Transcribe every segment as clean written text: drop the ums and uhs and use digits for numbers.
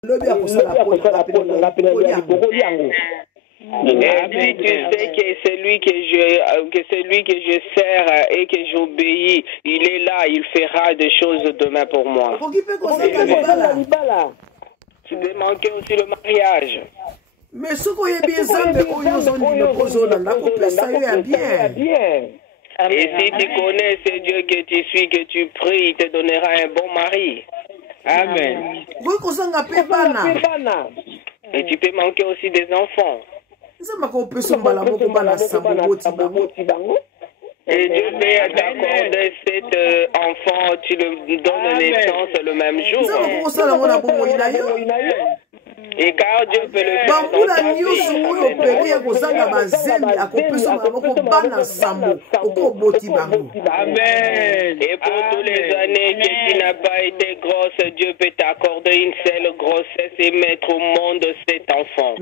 Et puis tu sais que celui que je sers et que j'obéis, il est là, il fera des choses demain pour moi. Tu peux manquer aussi le mariage. Mais ce qu'on est bien, bien. Et si tu connais ce Dieu que tu suis, que tu pries, il te donnera un bon mari. Amen. Et tu peux manquer aussi des enfants. Et Dieu peut t'accorder cet enfant, tu le donnes naissance le même jour. Et car Dieu peut le faire dans ta vie. Amen. Et pour toutes les années que tu n'as pas été grosse, Dieu peut t'accorder une seule grossesse et mettre au monde cet enfant.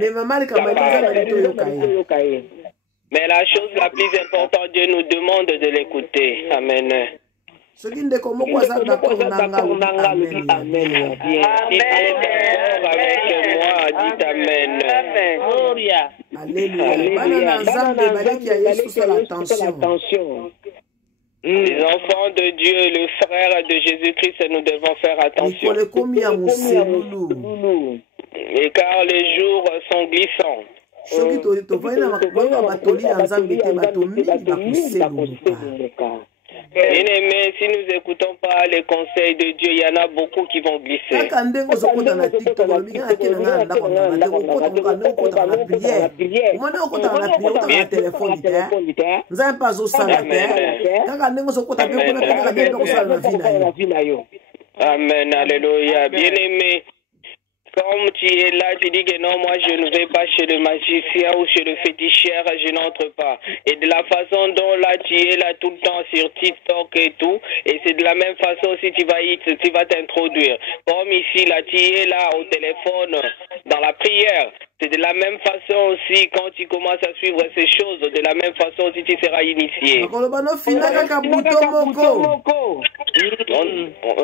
Mais la chose la plus importante, Dieu nous demande de l'écouter. Amen. Ce qui ne comment quoi ça d'accord amen. Amen. Avec moi, dites amen. Gloria. Alléluia. Les enfants de Dieu, le frère de Jésus-Christ, nous devons faire attention. Et car les jours sont glissants. Bien-aimés, si nous n'écoutons pas les conseils de Dieu, il y en a beaucoup qui vont glisser. Amen, alléluia. Bien-aimés, comme tu es là, tu dis que non, moi je ne vais pas chez le magicien ou chez le féticheur, je n'entre pas. Et de la façon dont là tu es là tout le temps sur TikTok et tout, et c'est de la même façon aussi tu vas t'introduire. Comme ici, là tu es là au téléphone, dans la prière. C'est de la même façon aussi quand tu commences à suivre ces choses, de la même façon aussi tu seras initié. On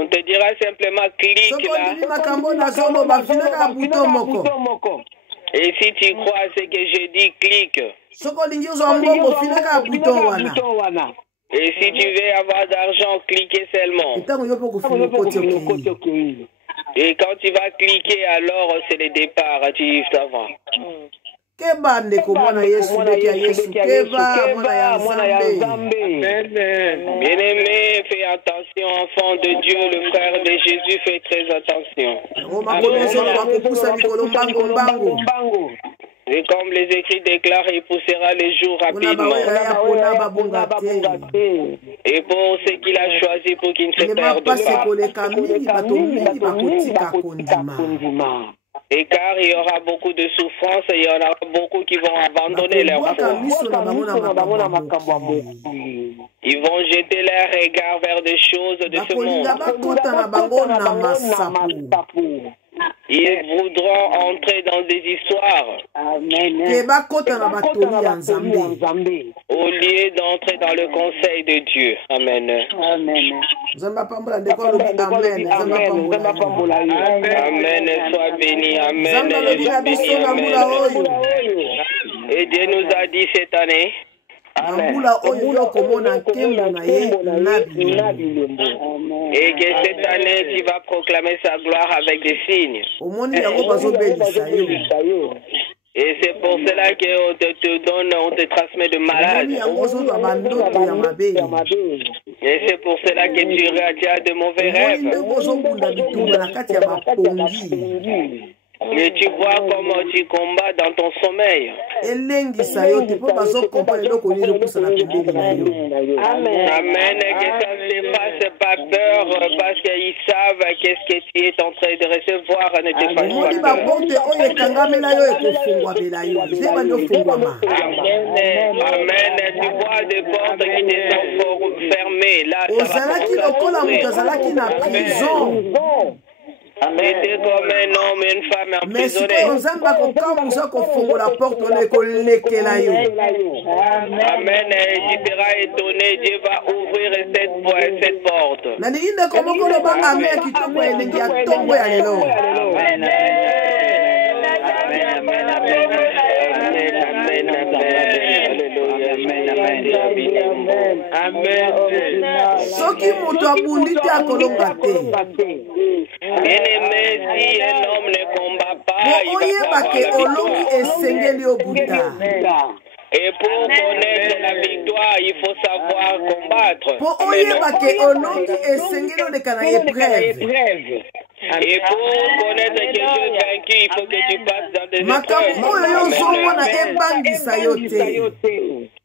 te dira simplement clique là. Et si tu crois à ce que j'ai dit, clique. Et si tu veux avoir d'argent, cliquez seulement. Et quand tu vas cliquer, alors c'est le départ, tu savras. Bien-aimé, fais attention, enfant de Dieu, le frère de Jésus, fais très attention. Et comme les écrits déclarent, il poussera les jours rapidement. Et pour ce qu'il a choisi pour qu'il ne se perde pas. Et car il y aura beaucoup de souffrances, il y en aura beaucoup qui vont abandonner leur foi. Ils vont jeter leur regard vers des choses de ce monde. Ils voudront entrer dans des histoires. Au lieu d'entrer dans le conseil de Dieu. Amen. Amen. Sois béni. Amen. Et Dieu nous a dit cette année. Amen. Et que cette année, tu vas proclamer sa gloire avec des signes. Et c'est pour cela qu'on te donne, on te transmet de malades. Et c'est pour cela que tu as de mauvais rêves. Et tu vois comment tu combats dans ton sommeil. Amen. Amen. Que ça ne te fasse pas peur parce qu'ils savent qu'est-ce que tu es en train de recevoir. Ne te fasse pas peur. Amen. Tu vois des portes qui te sont fermées. Là, ça va J'étais comme un homme et une femme Mais si emprisonnés. on zamba kokamusa kofungola porte on ekolekela yo. Amen. Tu seras étonné. Dieu va ouvrir cette porte. Na ninde komokolo ba amen kitoko elengi ya tombo ya lelo. Amen. Soki moto abundi te akolonga te. Bien-aimé, si un homme ne combat pas, Po il va oyeba pas ke avoir la olongi victoire. esengeli obuta. Et pour connaître la victoire, il faut savoir combattre. Po oyeba ke olongi esengeli oleka na épreuve. Et pour connaître que tu es vaincu, il faut que tu passes dans des Makambo épreuves. oyo yozomona ebangisa yo te.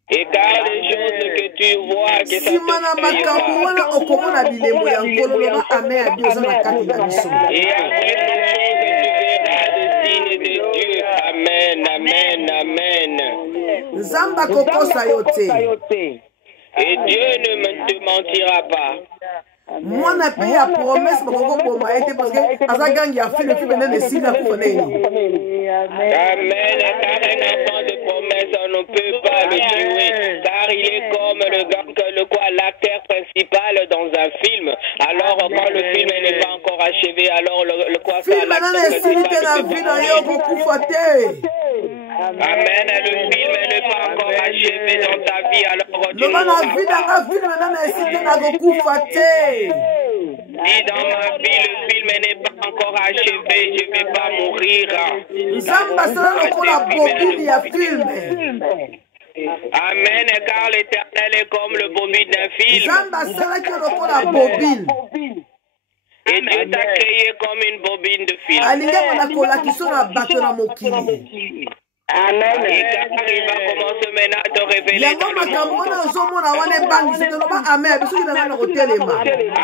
Et car les choses que tu vois, que ça Nsima na te makambo wana okomona bilembo ya nkolo loba amen ya bio oza na kati na biso. Et après ces choses, tu verras le signe de Dieu. Amen, amen, amen. Nzamba kokosa yo te. Et Dieu ne te mentira pas. Mwana pe ya promesse bakoko boma ete parce que aza gangi ya filme nene esili akufa neni. Amen, car un enfant de promesse, on ne peut pas le tuer, car il est comme le gang, l'acteur principal dans un film. Alors, quand le film n'est pas encore achevé, alors le quoi ça, Filme nene esili te na vi na yo kokufa te. Amen, le film n'est pas encore achevé dans ta vie, alors tu Loba na vi nanga filme nene esili te na kokufa te. dis dans ma vie, le film n'est pas encore achevé, je ne vais pas mourir. Nzamba sala lokola bobine ya filme. Amen, car l'Éternel est comme le bobine d'un film. Nzamba sala ki lokola bobine. Et Dieu t'a créé comme une bobine de film. Alinga na kolakisa na bato na mokili. Amen. Et car il va commencer maintenant à te révéler Yango dans le makambo monde. wana ozomona wana ebangisi te loba amen biso kina na kotelema.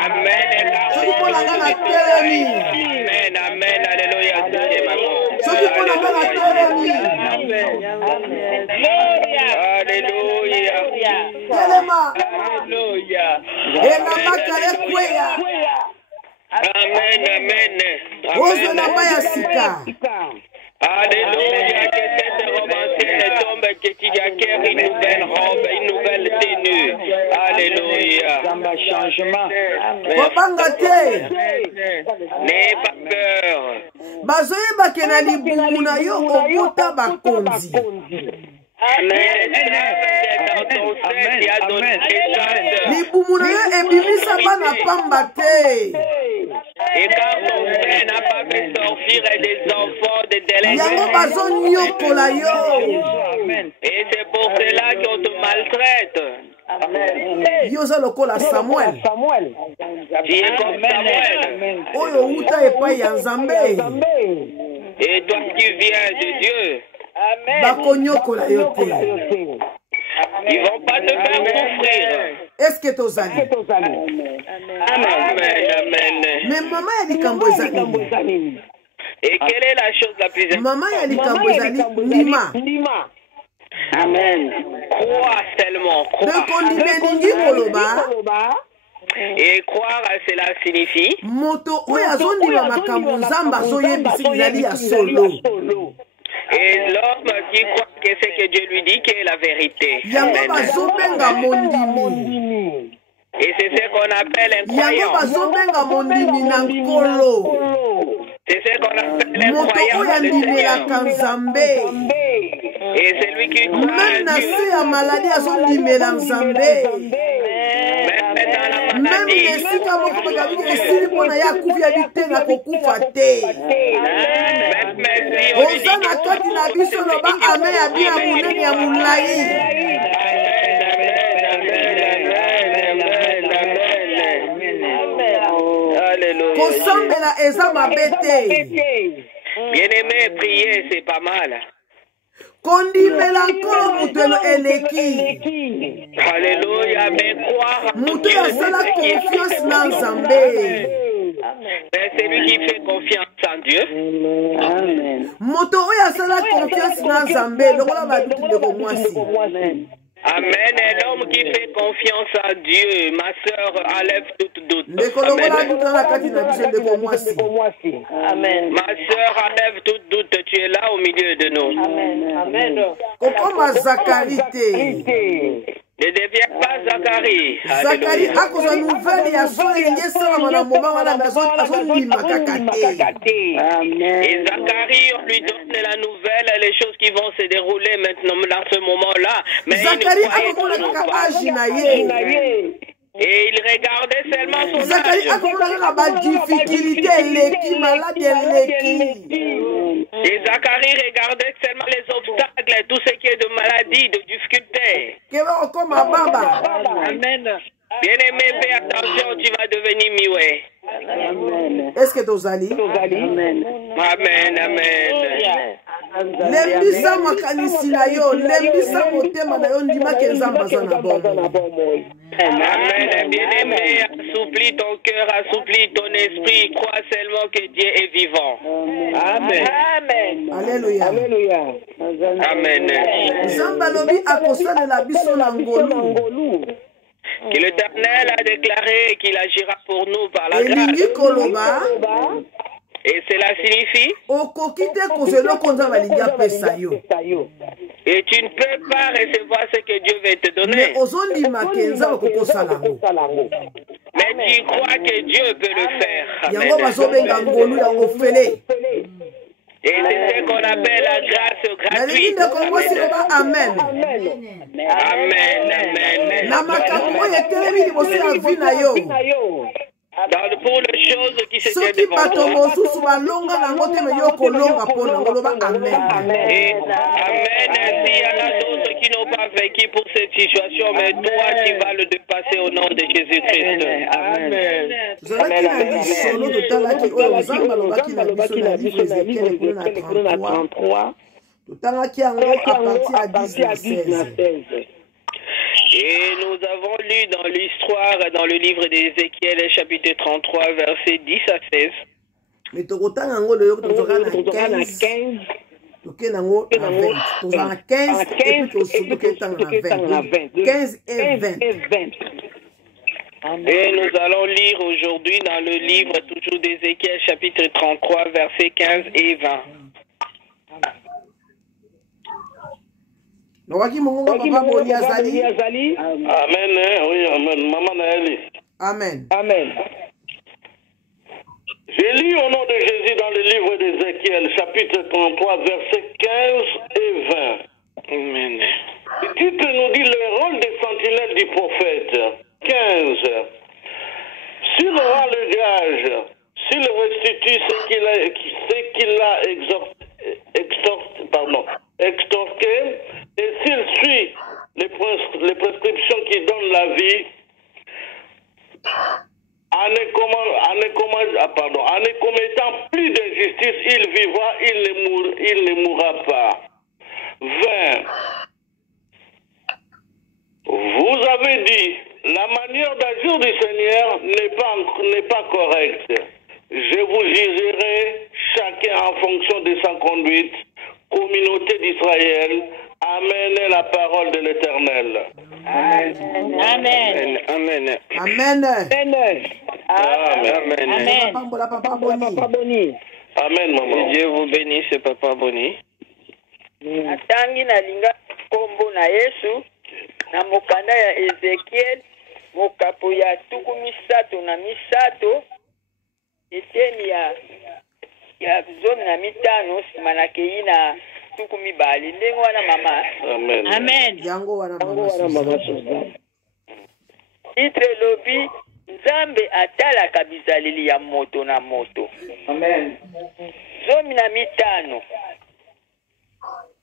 Amen. Soki mpo na nga na telemi. Amen. Amen. Alléluia. Soki mpo na nga na telemi. Alléluia. Telema. Alléluia. Enamaka ekweya. Amen. Amen. Ozwe na mba ya sika. Alléluia, que cette romancière tombe, que tu acquiers une nouvelle robe, une nouvelle tenue. Alléluia. Kobanga te. N'aie pas peur. Bazoyeba ke na libumu na yo obota bakonzi. Amen. Dans ton sein, il y a d'autres choses. Libumu na yo ebimisa bana pamba te. Et quand ton frère n'a pas pu sortir des enfants de Yango délinquants, bazonyokola yo. et c'est pour cela qu'on te maltraite. Yo oza lokola Samuel. Tu es comme Samuel. Oyo uta epai ya Nzambe. Et toi qui viens de Dieu, Bakonyokola yo te. ils vont pas te faire souffrir. Est-ce que tozali? Amen, amen. Mais mama ya likambo ezali. Et quelle est la chose la plus importante? Mama ya likambo ezali ndima. Amen. Crois seulement, crois. Donc ondima elingi koloba. Et croire, cela signifie Moto oyo azondima makambo Nzambe azoyebisi ezali ya solo. et l'homme qui croit que c'est que Dieu lui dit qui est la vérité. Yango Amen. bazobenga mondimi. Et c'est ce qu'on appelle un Yango croyant. bazobenga mondimi na nkolo. C'est ce qu'on appelle un Moto croyant oyo dans le andimelaka Seigneur. Nzambe. Et celui qui croit Même en na Dieu, se ya maladi azondimela Nzambe. même dans la Même maladie, esika moko bakabiki esili mpona ye akufi ya bitenga kokufa te. même si on lui dit Oza na kati na biso loba ame ya bino ya monene ya molai. Alléluia. Kosambela eza mabe te. Bien-aimé, prier, c'est pas mal. Kondimela nkolo moto elo eleki. Alléluia, mais croire en Moto Dieu, asala c'est ce qui est confiance fait. na Nzambe. Mais celui qui fait confiance en Dieu, Moto oyo asala confiance na Nzambe lokola baduki ndeko mwasi. Amen. Un homme qui fait confiance à Dieu. Ma sœur, enlève toute doute. Amen. Ma sœur, enlève toute doute. Tu es là au milieu de nous. Amen. Comment Zacharie? Ne deviens pas Zacharie. Zacharie a cause de nouvelle et a sonné et Zacharie, on lui donne la nouvelle, les choses qui vont se dérouler maintenant dans ce moment-là. Mais Zacharie a et il regardait seulement son Zacharie a difficulté, et Zacharie regardait seulement les obstacles, tout ce qui est de maladie, de difficulté. Amen. Bien-aimé, fais attention, tu vas devenir mioué. Est-ce que tu as Amen. Amen. Lembisa makanisi na yo, lembisa motema na yo ndima kezamba sana bombo. Amen. Bien-aimé, assouplis ton cœur, assouplis ton esprit, crois seulement que Dieu est vivant. Amen. Alléluia. Amen. Zamba lobi akosala la biso na ngolu. Que l'Éternel a déclaré qu'il agira pour nous par la grâce. Et cela signifie et tu ne peux pas recevoir ce que Dieu veut te donner. Mais tu crois que Dieu peut le faire. Et c'est ce qu'on appelle la grâce gratuite. Amen. Pour les choses qui se tiennent devant toi. Amen. S'il y en a d'autres qui n'ont pas vécu pour cette situation, mais toi, tu vas le dépasser au nom de Jésus-Christ. Amen. Et nous avons lu dans l'histoire, dans le livre d'Ézéchiel, chapitre 33, versets 10 à 16. Mais tu as 15 et 20. Et nous allons lire aujourd'hui dans le livre toujours d'Ézéchiel, chapitre 33, versets 15 et 20. Amen. Oui, amen. Maman Naëli. Amen. J'ai lu au nom de Jésus dans le livre d'Ézéchiel, chapitre 33, versets 15 et 20. Amen. Le titre nous dit le rôle des sentinelles du prophète. 15. S'il aura le gage, s'il restitue ce qu'il a extorqué, et s'il suit les prescriptions qui donnent la vie, en ne commettant plus d'injustice, il vivra, il ne mourra pas. 20. Vous avez dit, la manière d'agir du Seigneur n'est pas correcte. Je vous jugerai chacun en fonction de sa conduite. Communauté d'Israël, amenez la parole de l'Éternel. Amen. Amen. Amen. Amen, maman. Dieu vous bénisse, Papa Boni. Atangi na linga kombo na Yesu na mokanda ya Ezekiel mokapo ya tuku misato na misato eteni ya zomi na mitano sima na kei na tuku mibali ndenge wana mama. Amen. Yango wana mama. Itre lobi Nzambe atalaka bizaleli ya moto na moto. Amen. Zomi na mitano.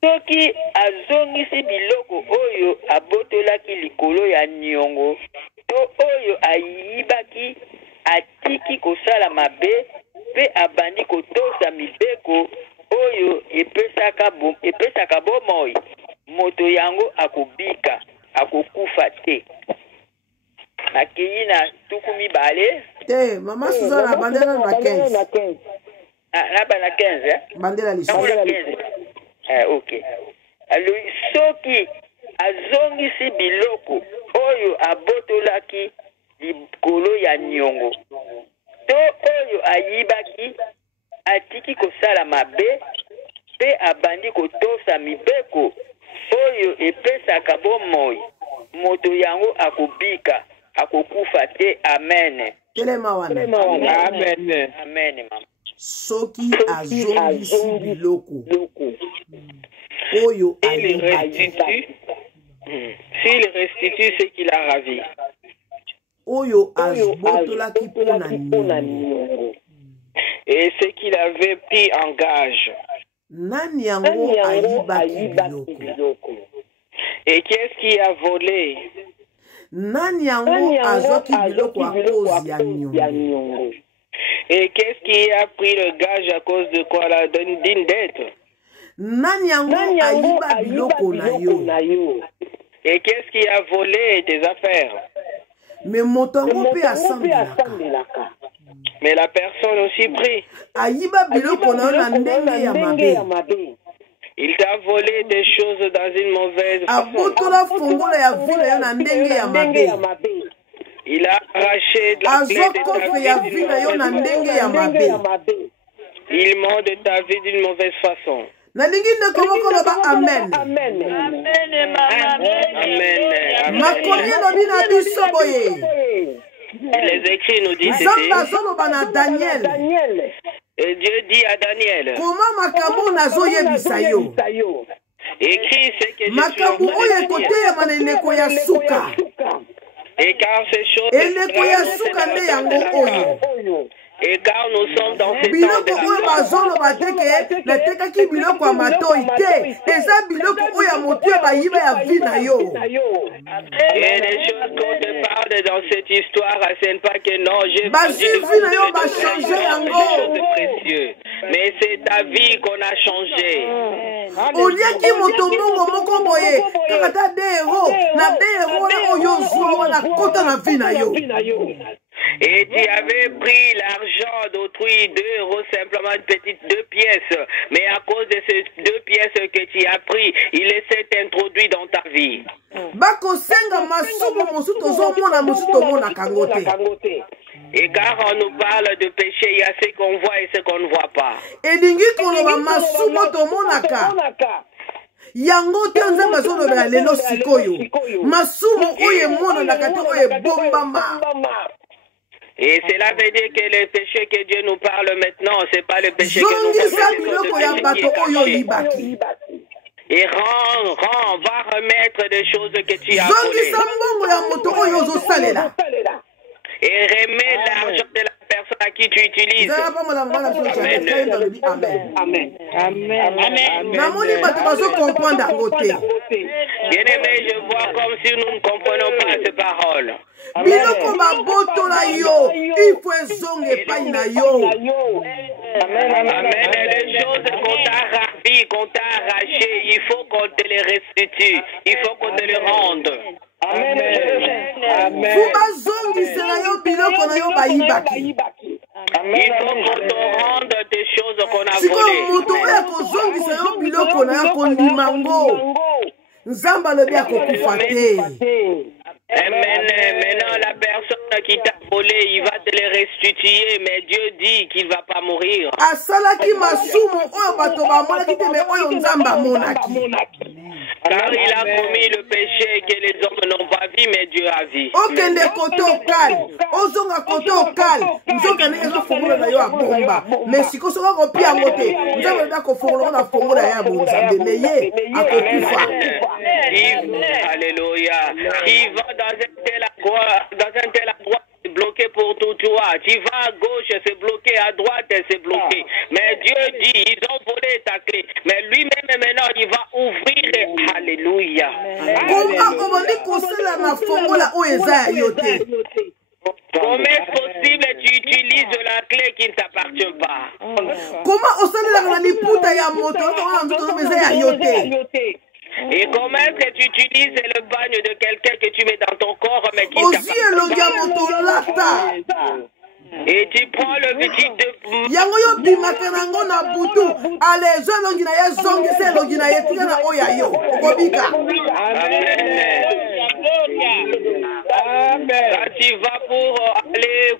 Soki azongisi biloko oyo abotolaki likolo ya niongo to oyo ayibaki atiki kosala mabe pe abandi kotosa mibeko oyo epesaka bomoi moto yango akobika akokufa te. Nakei na tuku mibale te mama Suzana bandela na 15 na bana 15 bandela lisolo. Ok. Alors soki azongisi biloko oyo abotolaki likolo ya niongo to oyo ayibaki atiki kosala mabe mpe abandi kotosa mibeko oyo epesaka bomoi moto yango akobika akokufa te. Amen. Telema wana. Amen. Amen, mama. Soki azongisi biloko oyo S'il restitue ce qu'il a ravi. Oyo azbotolaki pona niongo. Et ce qu'il avait pris en gage. Nani yango ayibaki biloko. Et qu'est-ce qui a volé? Nani yango azwaki biloko a cause ya niongo. Et qu'est-ce qui a pris le gage à cause de quoi? D'une dette. Nani yango ayiba biloko na yo. Et qu'est-ce qui a volé tes affaires? Mais motongo pe asambilaka. Mais la personne aussi prie. Ayiba biloko na yo na ndenge ya mabe. Il t'a volé des choses dans une mauvaise façon. Abotola fongola ya vile yo na ndenge ya mabe. Il a arraché de la clé de ta vie. Il ment de ta vie d'une mauvaise façon. Nalingi ndeko moko loba amen. Amen. Makoye lobi na biso boye. Les écrits nous disent Zamba zoloba na Daniel. et Dieu dit à Daniel. Comment makambo nazo yebisa yo? Écris ce que je suis en Makambo train oyo de ekote ya maneneko ya suka. Et car ces choses Eleko ya suka nde yango oyo. et car nous sommes dans ces temps Biloko de oyo bazoloba teke natekaki biloko ya matoi te. Eza biloko oyo ya motu ya bayiba ya vi na yo. Il y a des choses qu'on te parle dans cette histoire, ce n'est pas que non, j'ai Basi vi na yo ba changer yango. précieux. Mais c'est ta vie qu'on a changé. Oliaki moto mongo moko boye. Kaka de héros. Na de héros oyo zwa na kota na vi na yo. Et tu avais pris l'argent d'autrui, 2 euros, simplement une petite 2 pièces. Mais à cause de ces 2 pièces que tu as pris, il s'est introduit dans ta vie. Bako senga masumu mosu tozo mona mosu to mona kangote. Et car on nous parle de péché, il y a ce qu'on voit et ce qu'on ne voit pas. Elingi koloba masumu to monaka. Yango te nzambe azolobela lelo sikoyo. Masumu oyo mona na kate oyo bombama. Et cela veut dire que le péché que Dieu nous parle maintenant, c'est pas le péché que nous faisons. Et va remettre des choses que tu as volées. Et remets l'argent de la personne à qui tu utilises. Amen. Amen. Bien-aimé, je vois comme si nous ne comprenons pas ces paroles. Biloko babotola yo, il faut ezonge pai na yo. Amen. Les choses qu'on t'a ravies, qu'on t'a arrachées, il faut qu'on te les restitue. Il faut qu'on te les rende. Amen. Fuba zongi sela yo biloko na yo bayibaki. Il faut qu'on te rende des choses qu'on a Siko volées. moto oya kozongi sela yo biloko na yo kondimango. Nzamba lobi akokufa te. Amen. Maintenant, la personne qui t'a volé, il va te les restituer, mais Dieu dit qu'il ne va pas mourir. Asalaki masumu oyo bato bamonaki te me oyo nzamba monaki. Car il a commis le péché que les hommes n'ont pas vu, mais Dieu a vu. Okende kote okali, ozonga kote okali, nzoka ne ezo fongola na yo abomba. Mais siko soka kopi yango te, nzamba nda kofongola na fongola ya bonzambe, mais ye akokufa. Alléluia. Qui va dans un tel endroit, c'est bloqué pour tout toi. Tu vas à gauche, c'est bloqué, à droite, c'est bloqué. Mais Dieu dit, ils ont volé ta clé. Mais lui-même, maintenant, il va ouvrir. Alléluia. Comment est-ce possible que tu utilises la clé qui ne t'appartient pas? Et comment est-ce que tu utilises le bagne de quelqu'un que tu mets dans ton corps mais qui ne t'appartient pas? Et tu prends le petit de... Yango yo bimaka nango na butu. Ale zo longi na ye zongi se longi na ye tika na oya yo. Okobika. Amen. Quand tu vas pour aller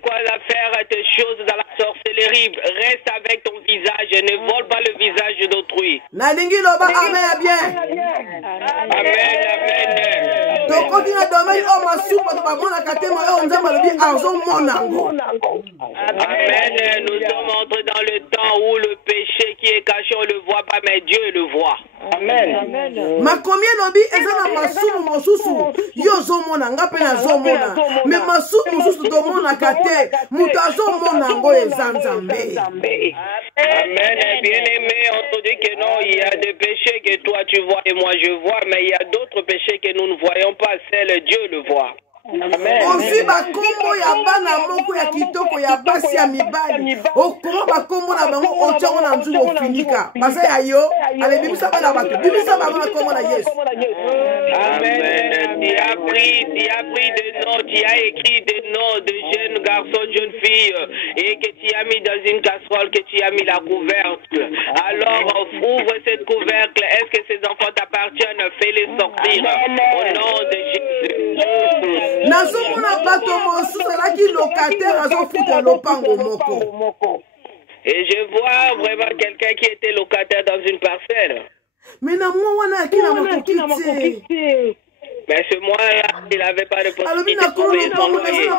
faire tes choses dans la sorcellerie, reste avec ton visage et ne vole pas le visage d'autrui. Nalingi loba amen bien. Amen, amen. Tokoti na domaine o masupa to bamona katema o nzamba lobi arzo monango. Amen. Nous sommes entrés dans le temps où le péché qui est caché, on ne le voit pas, mais Dieu le voit. Amen. Makomi lobi ezana masumu mosusu yo zo monanga pe na zo mona. Me masumu mosusu to mona kate muta zo monango ezanzambe. Amen. Bien-aimé, on te dit que non, il y a des péchés que toi tu vois et moi je vois, mais il y a d'autres péchés que nous ne voyons pas, seul Dieu le voit. Ozi bakombo ya bana moko ya kitoko ya basi ya mibali okoma bakombo na bango otyango na nzungu ofinika baza ya yo ale bimisa bana bato bimisa bango na kombo na Yesu. Amen. Tu as pris des noms, tu as écrit des noms de jeunes garçons, jeunes filles et que tu as mis dans une casserole, que tu as mis la couvercle. Alors ouvre cette couvercle. Est-ce que ces enfants t'appartiennent? Fais-les sortir au nom de Jésus. Nazomona bato mosusu alaki locataire azofuta lopango moko. Et je vois vraiment quelqu'un qui était locataire dans une parcelle. Mais na mwa wana akina makokiti. Mais ce mois-là, il n'avait pas de possibilité de trouver son loyer.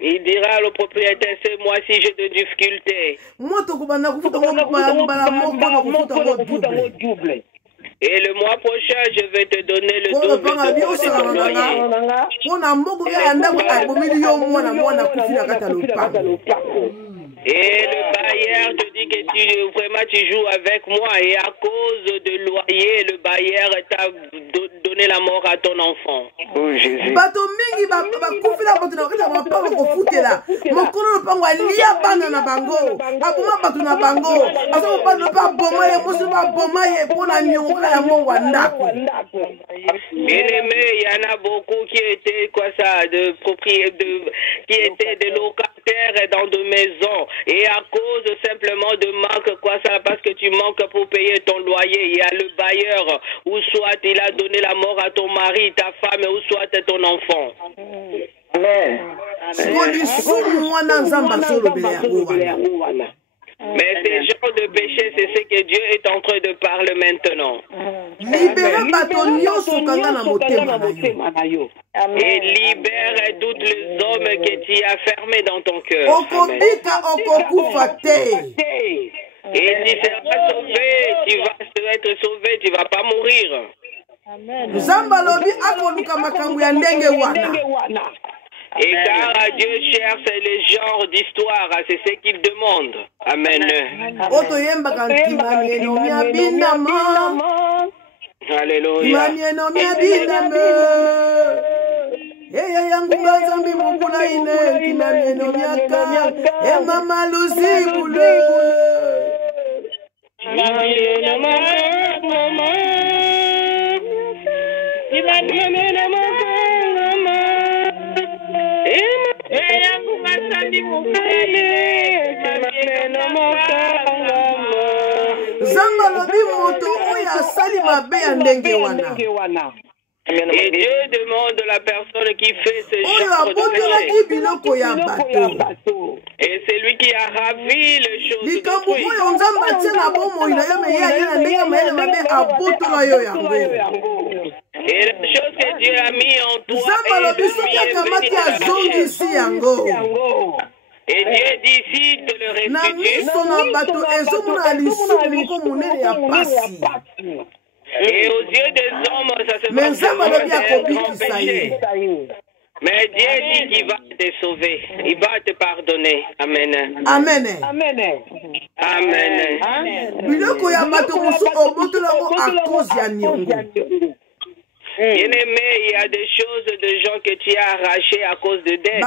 Il dira au propriétaire, ce mois-ci j'ai de difficultés. Et le mois prochain, je vais te donner le double de ton loyer. Et le bailleur te dit que tu joues avec moi et à cause de loyer, le bailleur t'a donné la mort à ton enfant. Oh Jésus. Bien-aimé, il y en a beaucoup qui étaient qui étaient des locataires dans de maisons et à cause simplement de manque parce que tu manques pour payer ton loyer. Il y a le bailleur ou soit il a donné la mort à ton mari, ta femme ou soit ton enfant. Amen. Mais ces genres de péchés, c'est ce que Dieu est en train de parler maintenant. Et libère tous les hommes que tu as fermés dans ton cœur. Et tu seras sauvé, tu vas être sauvé, tu ne vas pas mourir. Et car Dieu cherche les genres d'histoire, c'est ce qu'il demande. Amen. Alléluia. Et Dieu demande la personne qui fait ce genre de péché. Et c'est lui qui a ravi les choses d'autrui. Et la chose que Dieu a mis en toi et Dieu dit si te le restitue. Et aux yeux des hommes, ça se passe comme un grand péché. Mais Dieu dit qu'il va te sauver. Il va te pardonner. Amen. Amen. Amen. Bien-aimé, il y a des choses de gens que tu as arrachées à cause de dettes.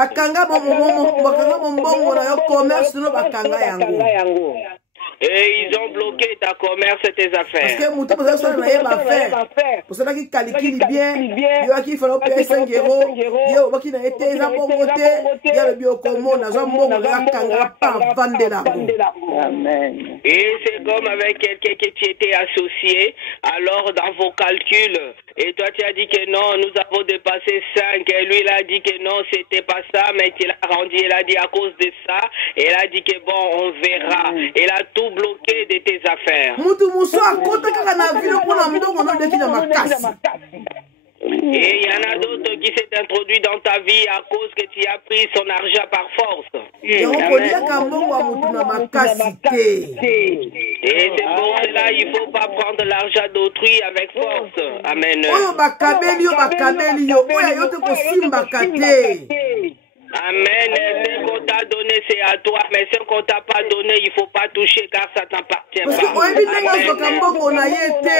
Et ils ont bloqué ta commerce et tes affaires. Parce que mutu posa sala na ye ba faire. Posala ki calcule bien. Yo aki falo payer 5 €. Yo baki na été eza bongo te. Ya le bio komo na zo mbongo ya kanga pa vandela. Amen. Et c'est comme avec quelqu'un qui tu étais associé. Alors dans vos calculs, et toi tu as dit que non, nous avons dépassé 5. Et lui il a dit que non, c'était pas ça, mais il a rendu, il a dit à cause de ça. Et il a dit que bon, on verra. Il a tout bloqué de tes affaires. Mutu muso akota kaka na vilo pona mbongo na ndeki na makasi. Et il y en a d'autres qui s'est introduit dans ta vie à cause que tu as pris son argent par force. Yo koliaka mbongo ya mutu na makasi te. Et c'est pour cela il ne faut pas prendre l'argent d'autrui avec force. Amen. Oyo bakabeli yo oyo yo te kosimbaka te. Amen. Ce qu'on t'a donné, c'est à toi. Mais ce qu'on t'a pas donné, il ne faut pas toucher car ça t'appartient Parce que oyebi ndenge azoka mbongo na ye te.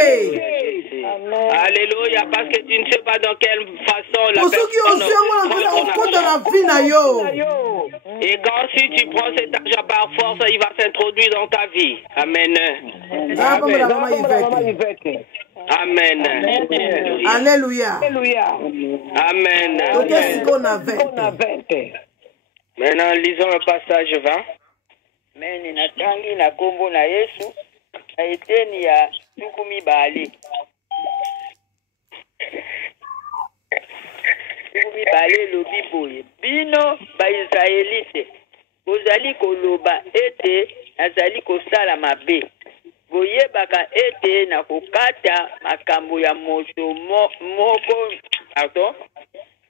Alléluia. Parce que tu ne sais pas dans quelle façon la Soki ozwi yango na mpona okota na vie na yo. Et quand si tu prends cet argent par force, il va s'introduire dans ta vie. Amen. Amen. Alléluia. Amen. Maintenant, lisons le passage 20. Amen. Natangi na kombo na Yesu. Na eteni ya tukumi bali. Tukumi bali lobi boye. Bino ba Israelite. Bozali koloba ete nazali kosala mabe. Boyebaka ete na kokata makambo ya moto moko pardon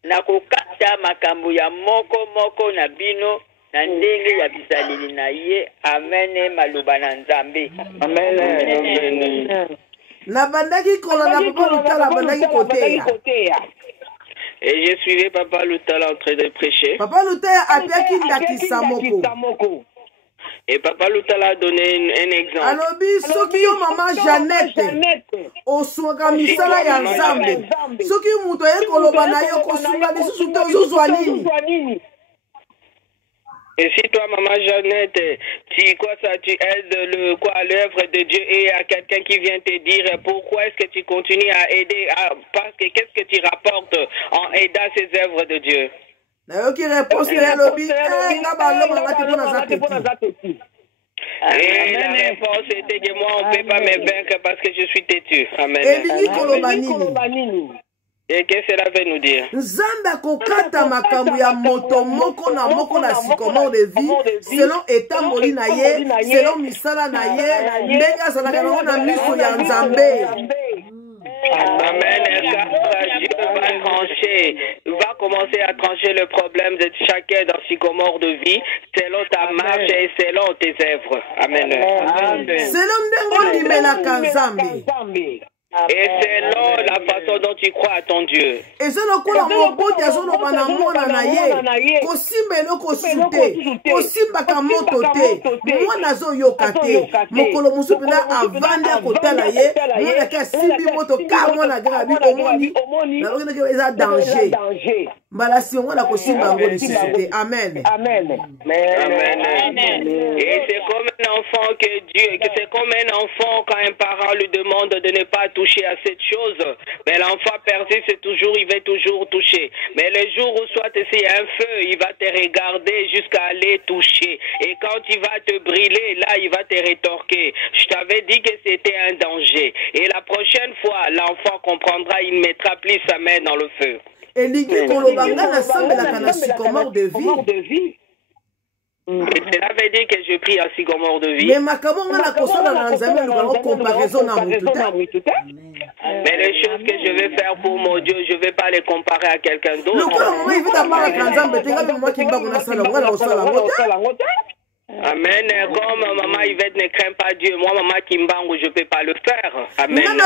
na kokata makambo ya moko na bino na ndenge ya bizaleli na ye. Amen. Maloba na Nzambe. Amen. Na bandaki kola na papa lutala bandaki koteya. Et j'ai suivi Papa Lutala en train de prêcher. Papa Lutala apiaki ndakisa moko. Et Papa Lutala a donné un exemple. Alobi soki yo mama Jeannette oswaka misala ya Nzambe. Soki muto ye koloba na yo kosunga lisusu te ozozwa nini? Et si toi, maman Jeannette, tu aides l'œuvre de Dieu et il y a quelqu'un qui vient te dire pourquoi est-ce que tu continues à aider, parce que qu'est-ce que tu rapportes en aidant ces œuvres de Dieu? Et la réponse était que moi, on ne peut pas me vaincre parce que je suis têtu. Amen. Et qu'est-ce que cela veut nous dire? Nzambe kokata makambo ya moto moko na sycomore de vie selon etamboli na ye, selon misala na ye, ndenge azalaka nango na miso ya Nzambe. Amen. Dieu va trancher, va commencer à trancher le problème de chacun dans sycomore de vie selon ta marche et selon tes œuvres. Amen. Selon ndenge olimelaka Nzambe. Et selon la façon dont tu crois à ton Dieu. Et c'est le coup de mon beau diazo no banamona na ye. Kosimba eloko sute. Kosimba kamoto te. Moi nazo yokate. Mokolo musupe na avanda kotala ye. Moi na ka simbi moto ka moi na grabi omoni. Na okene ke eza danger. Mbala si on na kosimba ngo lisite. Amen. Amen. Et c'est comme un enfant c'est comme un enfant quand un parent lui demande de ne pas toucher à cette chose, mais l'enfant persiste toujours, il va toujours toucher. Mais le jour où soit s'il y a un feu, il va te regarder jusqu'à aller toucher. Et quand il va te brûler, là, il va te rétorquer. Je t'avais dit que c'était un danger. Et la prochaine fois, l'enfant comprendra, il ne mettra plus sa main dans le feu. Et l'igri kolobanga na sambela kana sycomore de vie. Et cela veut dire que je prie en sycomore de vie. Mais makambo na kosala na Nzambe lukalo comparaison na mututa. Mais les choses que je vais faire pour mon Dieu, je ne vais pas les comparer à quelqu'un d'autre. Amen. Comme maman Yvette ne craint pas Dieu, moi maman Kimbangu, je ne peux pas le faire. Amen.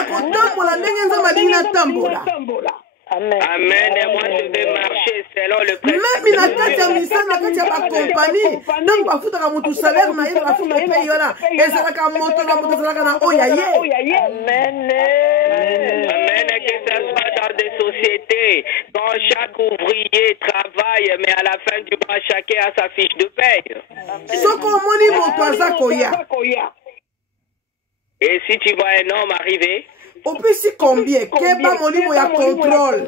Amen. Et moi je vais marcher selon le principe. Même la carte ya misana kati ya ba compagnie, donc ba futa ka mutu salaire na ye ba futa pe yola. Ezala ka moto na moto zala na oya ye. Amen. Amen. Que ça soit dans des sociétés, quand chaque ouvrier travaille, mais à la fin du mois, chacun a sa fiche de paye. Soko moni moto aza koya. Et si tu vois un homme arriver, opesi combien keba molimo ya contrôle.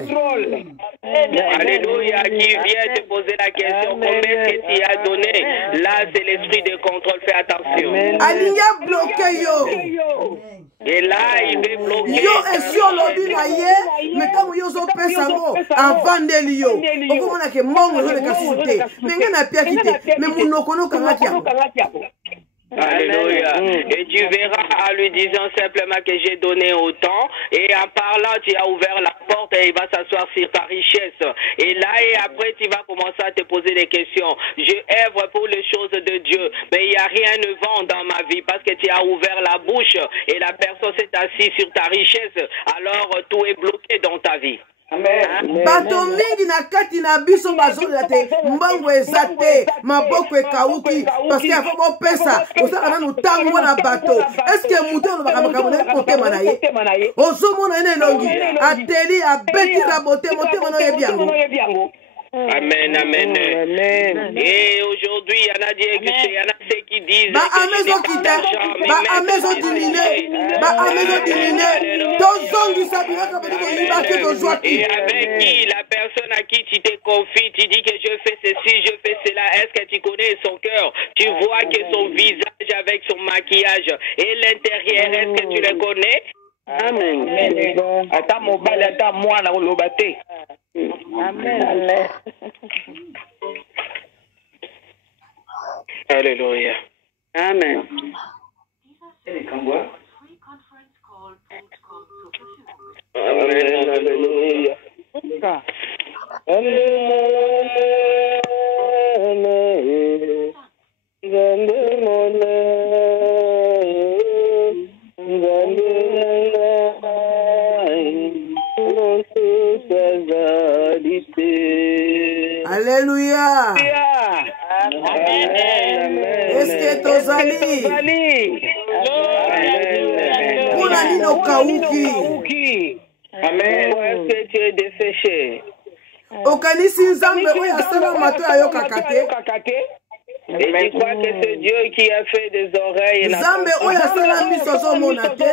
Alléluia, qui vient te poser la question, combien est-ce que tu as donné? Là, c'est l'esprit de contrôle, fais attention. Alinga bloqué yo. Et là, il veut bloquer. Yo esi olobi na ye, metango yo zo pesa ngo avandeli yo. Okomona ke mongo zo le kasite. Menga na pia kite, mais munoko no kangaki yango. Alléluia. Et tu verras en lui disant simplement que j'ai donné autant. Et en parlant, tu as ouvert la porte et il va s'asseoir sur ta richesse. Et là, et après, tu vas commencer à te poser des questions. Je œuvre pour les choses de Dieu. Mais il n'y a rien de vent dans ma vie parce que tu as ouvert la bouche et la personne s'est assise sur ta richesse. Alors, tout est bloqué dans ta vie. Bato mingi na kati na biso bazolela te mbango eza te maboko ekauki parce que afo bopesa osaka nanu ntango na bato eske mutu olobaka makambo na motema na ye ozomona ene elongi ateli abetira motema na oyebi yango. Amen, amen. Et aujourd'hui, il y en a ceux qui disent et avec qui la personne à qui tu te confies, tu dis que je fais ceci, je fais cela. Est-ce que tu connais son cœur? Tu vois que son visage avec son maquillage et l'intérieur, est-ce que tu le connais? Amen. Ata mobile ata mwana olobate. Amen. Alléluia. Amen. Amen. Alléluia. Alléluia. Est-ce que tozali? Pona nino kauki. Amen. Est-ce que tu es desséché? Okanisi nzambe oyo asala mato ayokaka te. Et tu crois que c'est Dieu qui a fait des oreilles? Nzambe oyo asala miso ozomona te.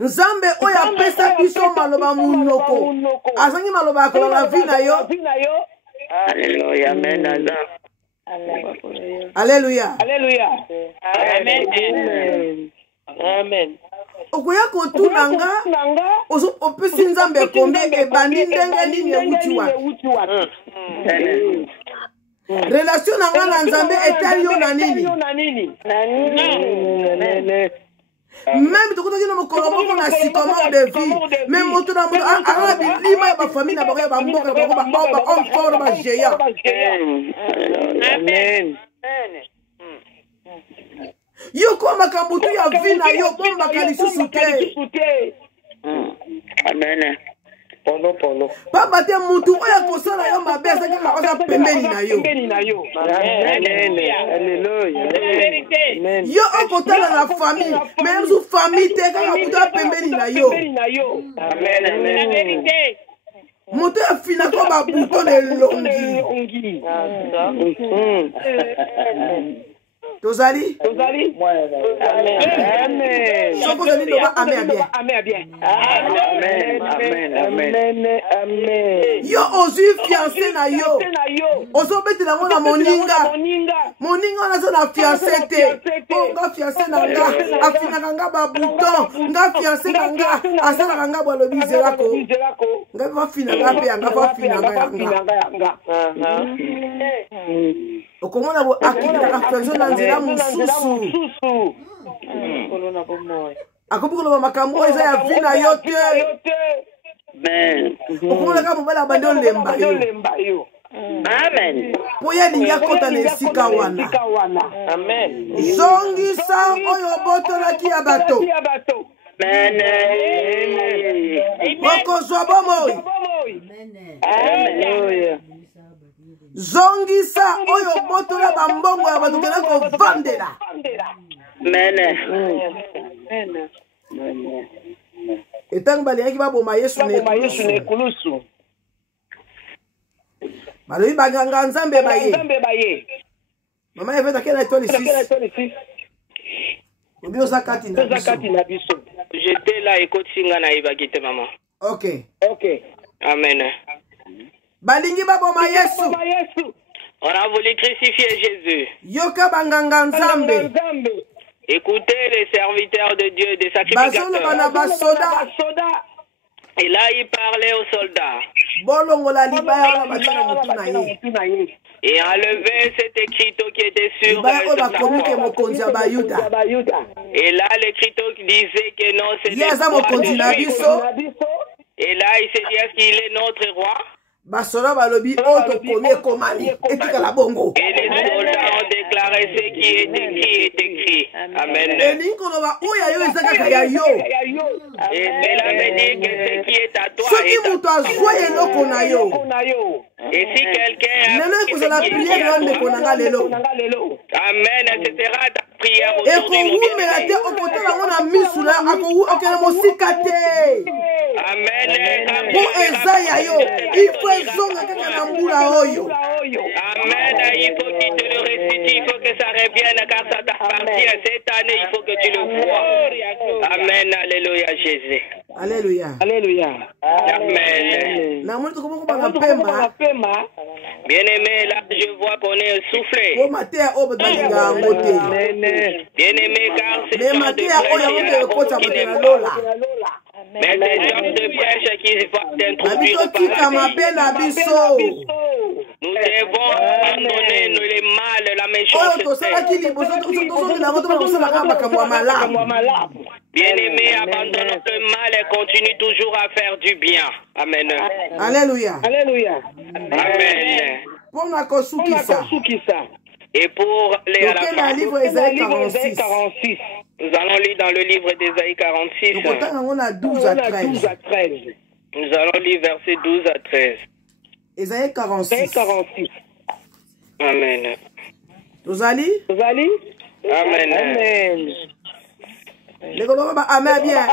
Nzambe oyo apesa biso maloba munoko azangi maloba akolala vi na yo. Alléluia. Amen. Alléluia. Amen. Amen. Okoya kotuna nga opesi nzambe kombe ebandi ndenge nini ewuti wana. Relation na nga na nzambe etali yo na nini? Même tokotaki na mokolo moko na sycomore de vie même moto na moto ala bilima ya bafamille na bango ya bamboka na bango bahomme fort bagéant. Amen. Yo ko makambo tu ya vie na yo bombaka lisusu te. Amen. Polo. Pamba te mutu oyo akosala yo mabe azaki kaka oza pembeni na yo. Yo okotala na famille même sous famille te kaka mutu ya pembeni na yo. Mutu afina ko babuto elongi. Tozali? Amen. Soko zali loba amen bien. Amen. Yo ozui fiancé na yo. Ozo betela ngo na moninga. Moninga na zo na fiancé te. Nga fiancé na nga. Afina nga ba bouton. Nga fiancé na nga. Asala nga bo lobi zerako. Nga va fina nga pe nga va fina nga. Okomona bo akitaka fiancé na nzela mususu. Akopukoloba makambo eza ya vi na yo te. Okomona kaka mobali abandi olemba yo. Amen. Po ya lingi akota na esika wana. Zongisa oyo obotolaki ya bato. Okozwa bomoi. Zongisa oyo botola bambongo ya bato kena kovandela. Etango balingaki baboma Yesu na ekulusu. Balobi baganga nzambe baye. Mama eveta kena etoli 6. J'étais là et Kotsinga na ibakite maman. Ok. Amen. Balingi baboma Yesu. On a voulu crucifier Jésus. Yoka banganga nzambe. Écoutez les serviteurs de Dieu, des sacrificateurs. Et là, il parlait aux soldats. Et enlever cet écriteau qui était sur sa Et là, l'écriteau qui disait que non, c'est le roi de Juifs. Et là, il s'est dit, est-ce qu'il est notre roi? Et les soldats ont déclaré ce qui est écrit est écrit. Amen. Et elle avait dit que ce qui est à toi est à toi. Et si quelqu'un a Amen, ce sera ta prière aujourd'hui. Amen. Amen, il faut qu'il te le restitue, il faut que ça revienne car ça t'appartient. Cette année, il faut que tu le vois. Amen, alléluia Jésus. Alléluia. Amen. Bien-aimé, là je vois qu'on est essoufflé. Bien-aimé, car c'est le temps de prêche. Mais des gens de prêche qui vont t'introduire par la vie. Nous devons abandonner le mal, la méchanceté. Bien-aimé, abandonnons le mal et continue toujours à faire du bien. Amen. Alléluia. Amen. Et pour les à la fin, nous allons lire dans le livre d'Ésaïe 46. Nous allons lire versets 12 à 13. Ésaïe 46. Amen. Vous allez? Amen. Les gars, amen bien.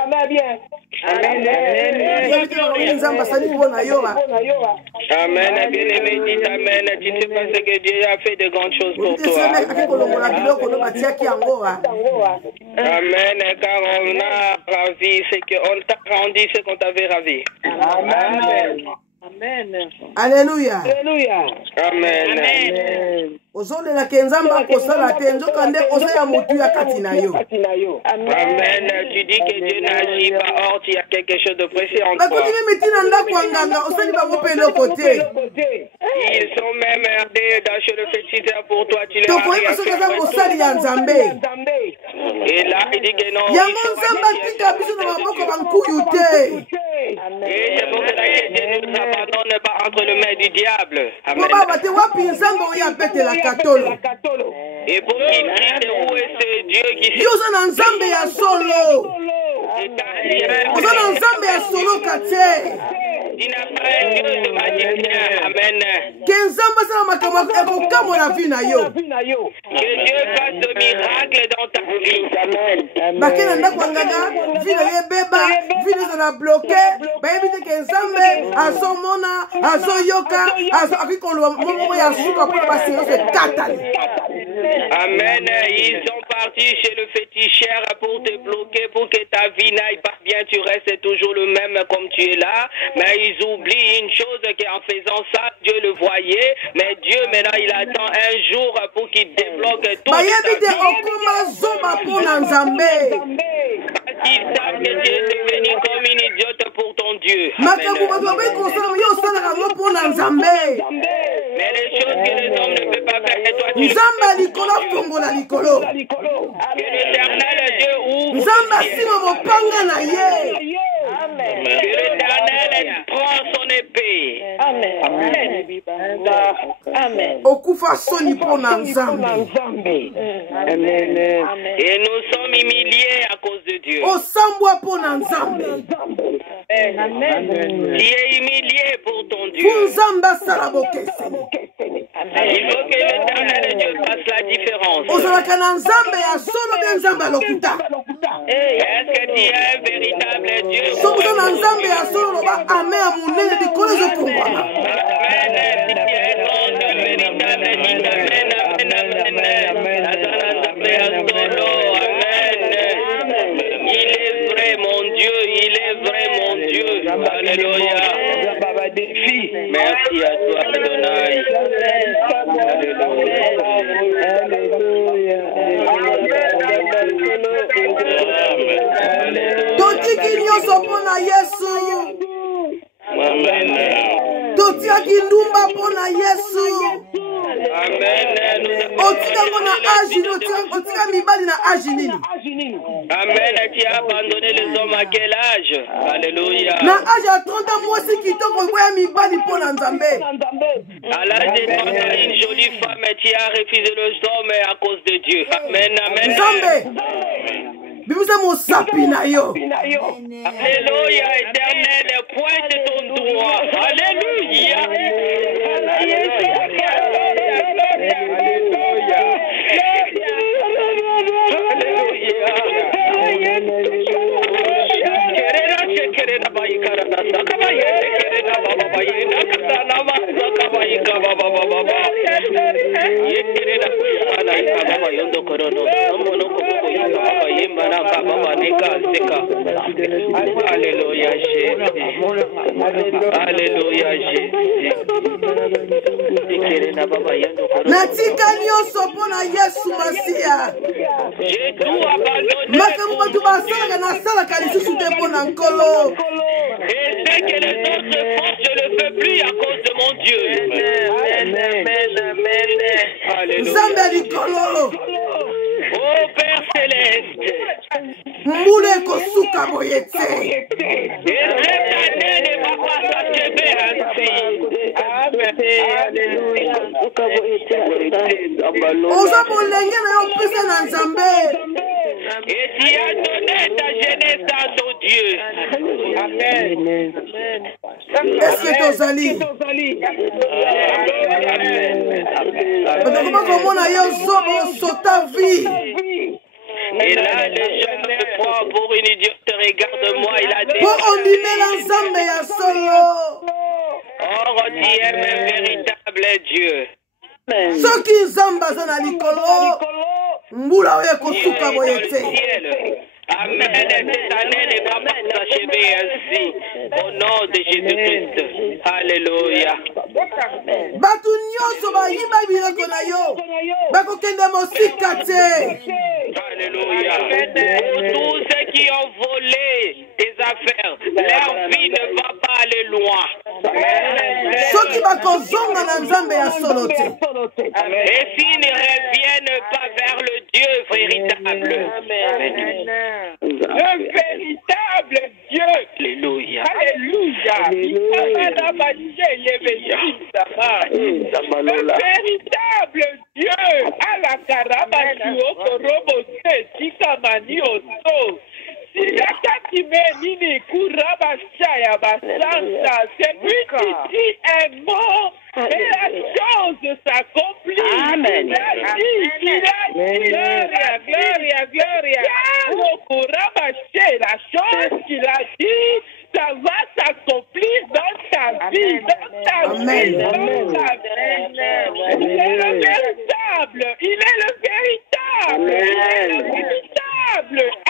Amen, bien-aimé, dis amen. Tu sais pas ce que Dieu a fait de grandes choses pour toi. Amen, car on a ravi ce qu'on t'a rendu, ce qu'on t'avait ravi. Amen. Alléluia. Amen. Ozolela kenzamba kosala te nzoka nde ozoya motu ya kati na yo. Amen. Tu dis que Dieu n'agit pas, or tu as quelque chose de précieux en toi. Ils sont même allés chez le féticheur pour toi, tu les as Et là, il dit que non. Et c'est pour cela que Dieu ne nous abandonne pas entre les mains du diable. Amen. Et pour qu'il dise où est ce Dieu qui s'est il n'a pas un Dieu de magicien. Amen. Que Dieu fasse de miracles dans ta vie. Amen. Amen. Ils sont partis chez le féticheur pour te bloquer, pour que ta vie n'aille pas bien. Tu restes toujours le même comme tu es là. Mais ils oublient une chose, qu'en faisant ça, Dieu le voyait. Mais Dieu, maintenant, il attend un jour pour qu'il débloque tout. Parce qu'ils savent que Dieu est devenu comme une idiote pour ton Dieu. Amen. Mais les choses que les hommes ne peuvent pas faire, et toi tu le fais. Que l'Éternel Dieu ouvre. Que l'Éternel prend son épée. Amen. Et nous sommes humiliés à cause de Dieu. Qui est humilié pour ton Dieu. Il faut que l'Éternel Dieu fasse la différence. Est-ce que tu es un véritable Dieu? Amen. na Yesu. Amen. Totiaki ndumba pona Yesu. Amen. Otika ngona agi, otika mibali na agi nini. Amen. Tu as abandonné les hommes à quel âge? Alléluia. Na agi à 30 ans, moi si kitoko boya mibali pona Nzambe. À l'âge de 30 ans, une jolie femme, tu as refusé les hommes à cause de Dieu. Amen. Amen. Nzambe. Bibuze mosapi na yo. Alléluia, éternel, pointe ton droit. Alléluia. Alléluia, Jésus. Alléluia, Jésus. Natika nyonso pona Yesu Masia. J'ai tout abandonné. Makambo batu basalaka nasalaka lisusu te pona Nkolo. Et ce que les autres font, je ne le fais plus à cause de mon Dieu. Alléluia. Nzambe likolo. Oh Père Céleste. Mbule kosuka boye te. Et cette année ne va pas s'achever ainsi. Oza molenge na yo pesa na Nzambe. Et tu as donné ta jeunesse à ton Dieu. Amen. Est-ce que tozali? Batako komona yo zobo sota vie. Et là, les gens me prend pour une idiote. Regarde-moi, il a dit. Po ondimela Nzambe ya solo. Oh, tu es un véritable Dieu. Soki Nzambe aza na likolo, mbula oyo ekosuka boye te. Amen. Cette année ne va pas s'achever ainsi. Au nom de Jésus-Christ. Alléluia. Batu nyonso bayimba biloko na yo. Bakokende mosika te. Alléluia. Pour tous ceux qui ont volé tes affaires, leur vie ne va pas aller loin. Soki bakozonga na Nzambe ya solo te. Et s'ils ne reviennent pas vers le Dieu véritable. Le véritable Dieu. Alléluia. Alléluia. Le véritable Dieu. À la Karabaki, au Korobose, Tikamani, Oto. C'est lui qui dit un mot et la chose s'accomplit. Amen. Il a dit, Gloria. La chose qu'il a dit, ça va s'accomplir dans ta vie, dans ta vie, dans ta vie. Il est le véritable.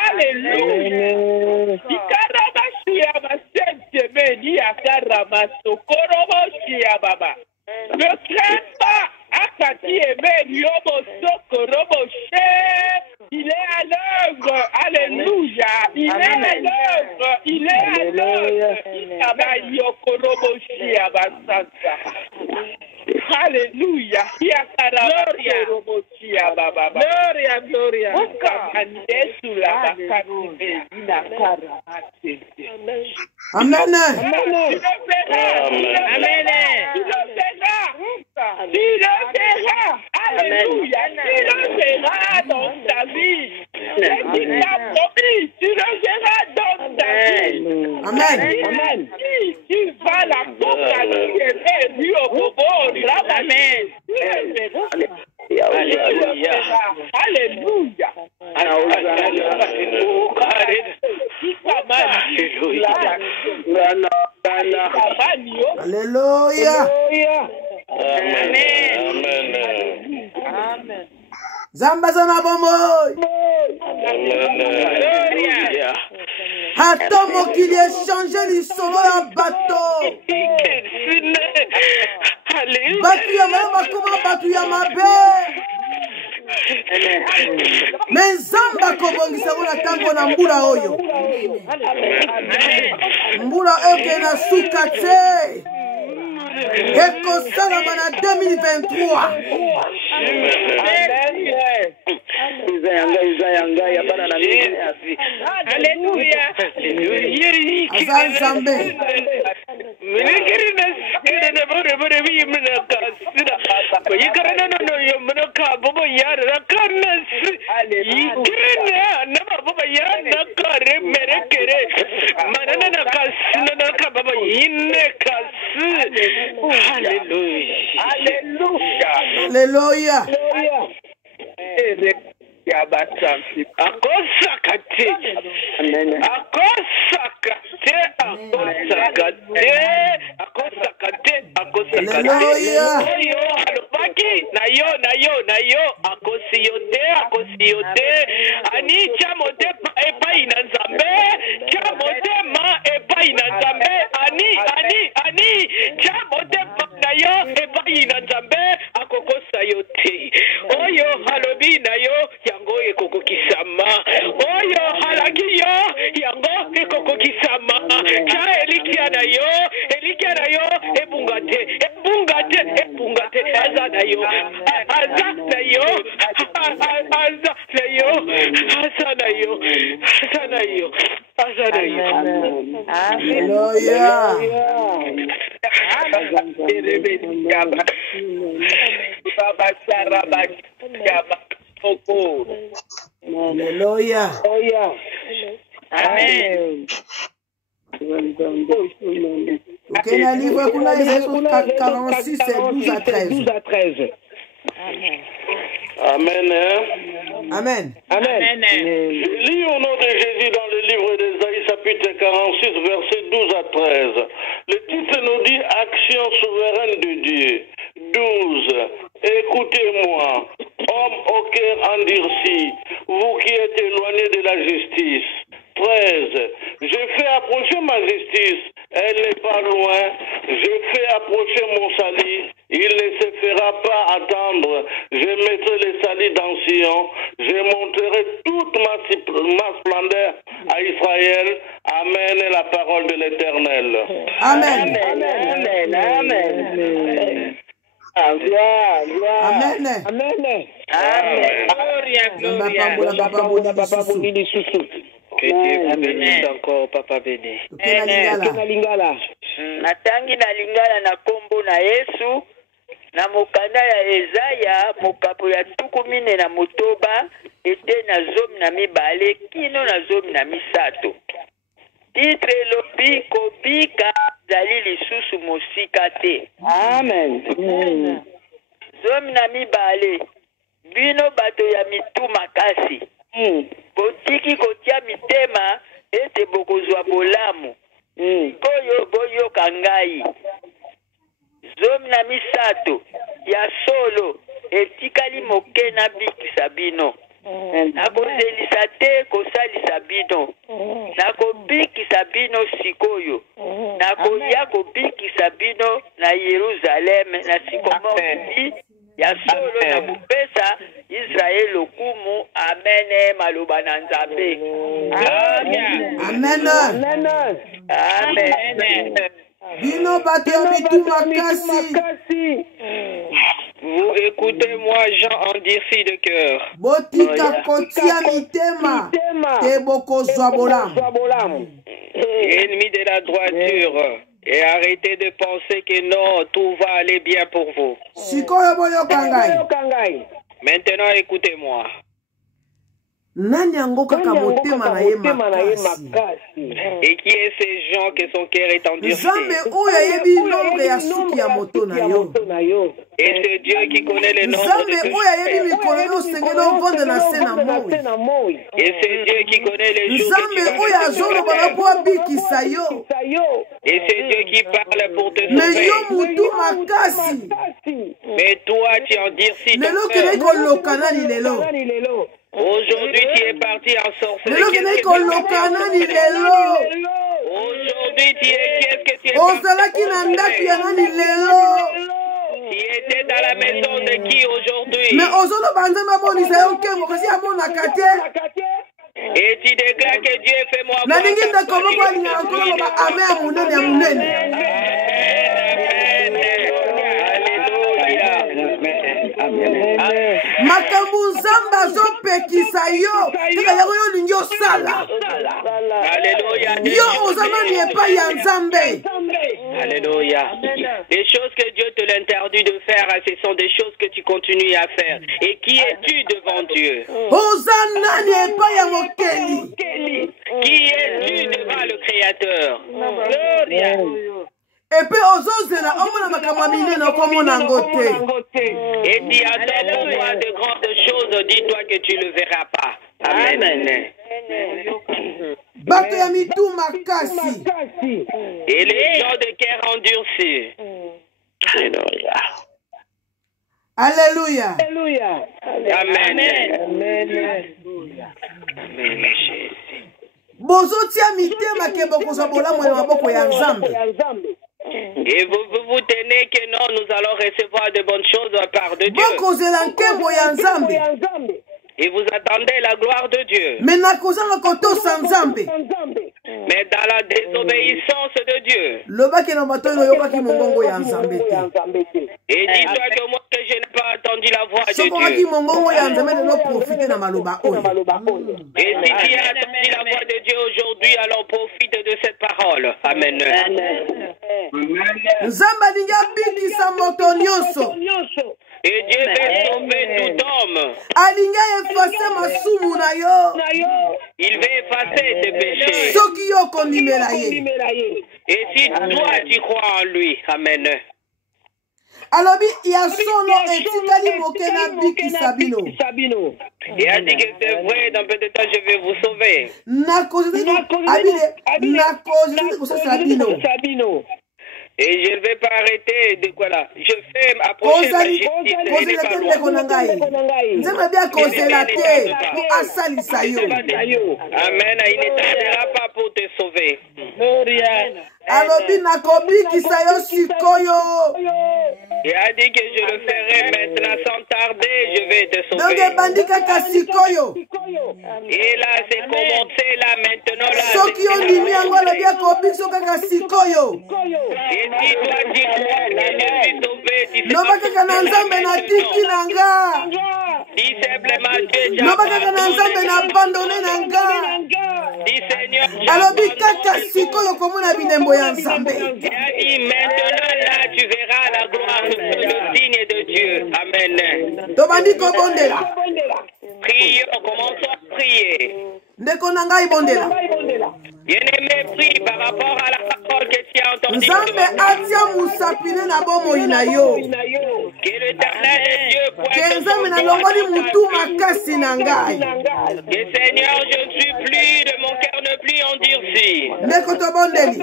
Alléluia. Ne crains pas, Akati Yobo Soko Roboche. Il est à l'œuvre. Alléluia. Il est à l'œuvre. Alléluia. Gloria. Amen. Tu le verras. Alléluia. Tu le verras dans ta vie. Tu le verras dans ta vie. Amen. Tu vas la proclamer. Amen. Alléluia. Alléluia. Alléluia. Amen. Zamba zana bomboy. Ata mokili échanger lisolo ya bato. Batu ya mabe bakoma batu ya mabe. me nzambe akobongisa ngo na ntango na mbula oyo mbula oyo ke na suka te ekosalama na 2023 aza nzambe Alléluia. Oyo halobi na yo yango ekoko kisama. Oyo halaki yo yango ekoko kisama. Cha elikia na yo ebungate aza na yo Alléluia. Amen. Ok, dans le livre qu'on a Ésaïe 46, 12 à 13. Amen. Amen. Amen. Je lis au nom de Jésus dans le livre d'Ésaïe, chapitre 46, versets 12 à 13. Le titre nous dit Action souveraine de Dieu. 12. Écoutez-moi, homme au cœur endurci, vous qui êtes éloignés de la justice. 13. Je fais approcher ma justice, elle n'est pas loin. Je fais approcher mon salut, il ne se fera pas attendre. Je mettrai le salut dans Sion, je montrerai toute ma splendeur à Israël. Amen, la parole de l'Éternel. Amen. Amen. Amen. Amen. Que Dieu vous bénisse encore, Papa béni. Natangi na lingala na kombo na Yesu na mokanda ya Ezaya mokapo ya tukumine na motoba ete na zomi na mibale kino na zomi na misato. Titre lobi kobika zali lisusu mosika te. Amen. Zomi na mibale bino bato ya mitu makasi. Botiki kotia mitema ete bokozwa bolamu. Koyo boyo kangai. Zomi na misato ya solo etikali moke na bikisa bino. Nakozelisa te kosalisa bino. Nakobikisa bino sikoyo. Nakoya kobikisa bino na Yerusalem na sikomori ya solo na bupesa Israel okumu. Amen. Maloba na Nzambe. Amen. Amen. Bino bato ya mitu makasi. Vous écoutez-moi, gens endurcis de cœur. Botika kotia mitema te bokozwa bolamu. Ennemis de la droiture, et arrêtez de penser que non, tout va aller bien pour vous. Sikoyo boyoka ngai. Maintenant, écoutez-moi. Nani yango kaka motema na ye makasi. Et qui est ces gens que son cœur est endurci? Et c'est Dieu qui connaît les nombres de et c'est Dieu qui connaît les jours et c'est Dieu qui parle pour te sauver. Mais toi, tu endurcis ton cœur. Aujourd'hui, tu es parti en sorcellerie. Aujourd'hui, tu es qu'est-ce que tu es parti? Qui était dans la maison de qui aujourd'hui? Mais ozolo banzamba bonisa yo nkembo kasi amonaka te. Et tu déclares que Dieu fait moi. Nalingi ndako moko alinga nkolo ba ame ya munene ya munene. Makambo nzamba azopekisa yo tika yango yo olingi osala. Yo ozana ni epai ya nzambe. Alléluia. Les choses que Dieu te l'interdit de faire, ce sont des choses que tu continues à faire. Et qui es-tu devant Dieu? Ozana ni epai ya mokeli. Qui es-tu devant le Créateur? Gloria. Et puis ozozela omona makambo ya minene okomona ngo te. Et tu attends pour moi de grandes choses, dis-toi que tu ne le verras pas. Amen. Bato ya mitu makasi. Et les gens de cœur endurcis. Alléluia. Amen. Bozotia mitema ke bokozwa bolamu ya maboko ya Nzambe. Et vous tenez que non, nous allons recevoir de bonnes choses de la part de Dieu. Bokozela nkembo ya Nzambe. Et vous attendez la gloire de Dieu. Mais nakozanga kotosa Nzambe. Mais dans la désobéissance de Dieu. Lobaki na matoyo yokaki mongongo ya Nzambe te. Et dis-toi que moi que je n'ai pas entendu la voix de Dieu. Sokaki mongongo ya Nzambe de profiter na maloba oyo. Et si tu as entendu la voix de Dieu aujourd'hui, alors profite de cette parole. Amen. Nzambe alingi abikisa moto nyonso. Et Dieu veut sauver tout homme. Alingi effacer masumu na yo. Il veut effacer tes péchés. Soki yo kondimela ye. Et si toi tu crois en lui, amen. Alobi ya sono etikali moke na bikisa bino. Il a dit que c'est vrai, dans peu de temps je vais vous sauver. Et je ne vais pas arrêter de quoi là. Je fais approcher ma justice. Amen. Il ne tardera pas pour te sauver. Alobi nakobikisa yo sikoyo. Il a dit que je le ferai maintenant sans tarder, je vais te sauver. Donc bandika sikoyo. Et là c'est commencé là maintenant là. Soki yo ndimi yango alobi akobikisa kaka sikoyo. Et si toi tu crois que je suis sauvé, tu sais loba kaka na Nzambe na tiki nanga. Dis simplement Dieu. Loba kaka na Nzambe na abandonné nanga. Dis Seigneur. Alobi kaka sikoyo komona binembo ya Nzambe. Et maintenant là tu verras la gloire de le signe de Dieu. Amen. Tobandi kobondela. Prions, commençons à prier. Ndeko na ngai bondela. Bien-aimé, prie par rapport à la parole que tu as entendue. Nzambe atia musapine na bomoi na yo. Que l'Éternel est Dieu pointe. Que Nzambe na longoli mutu makasi na ngai. Que Seigneur, je ne suis plus, de mon cœur ne plus endurci. Ndeko tobondeli.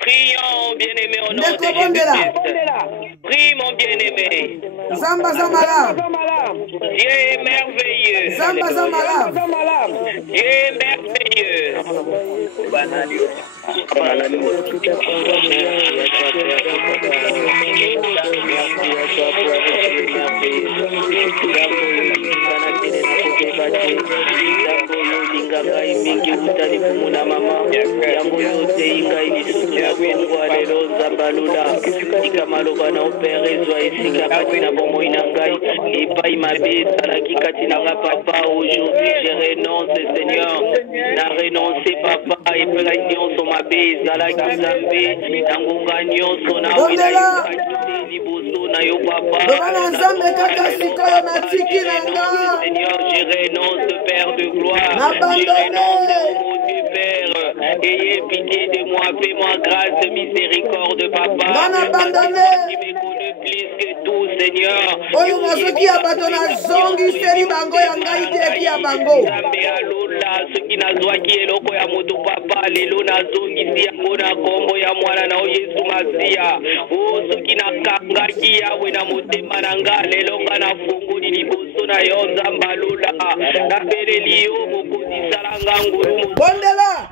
Prions, bien-aimé, au nom de Ndeko bondela. Jésus. Prie, mon bien-aimé. Zamba zamala. Dieu est merveilleux. Zamba zamala. Dieu est merveilleux. Aujourd'hui, je renonce, Seigneur, na renoncer, Papa, et présion sur ma bise, à la Kizambe, na ngunganyo, son Bondela. na yo, Papa. Seigneur, je renonce, Père de gloire. Je renonce, mon Dieu, Père. Ayez pitié de moi, fais-moi grâce, miséricorde, Papa. Tu me connais plus que tout, Seigneur. Nzambe alola soki nazwaki eloko ya moto papa lelo nazongisi yango na kombo ya mwana na Yesu Masiya. O soki nakangaki yawe na motema na nga lelo nga nafungoli liboso na yo Nzambe alola napeleli yo mokonzi sala nga ngulu. Bondela.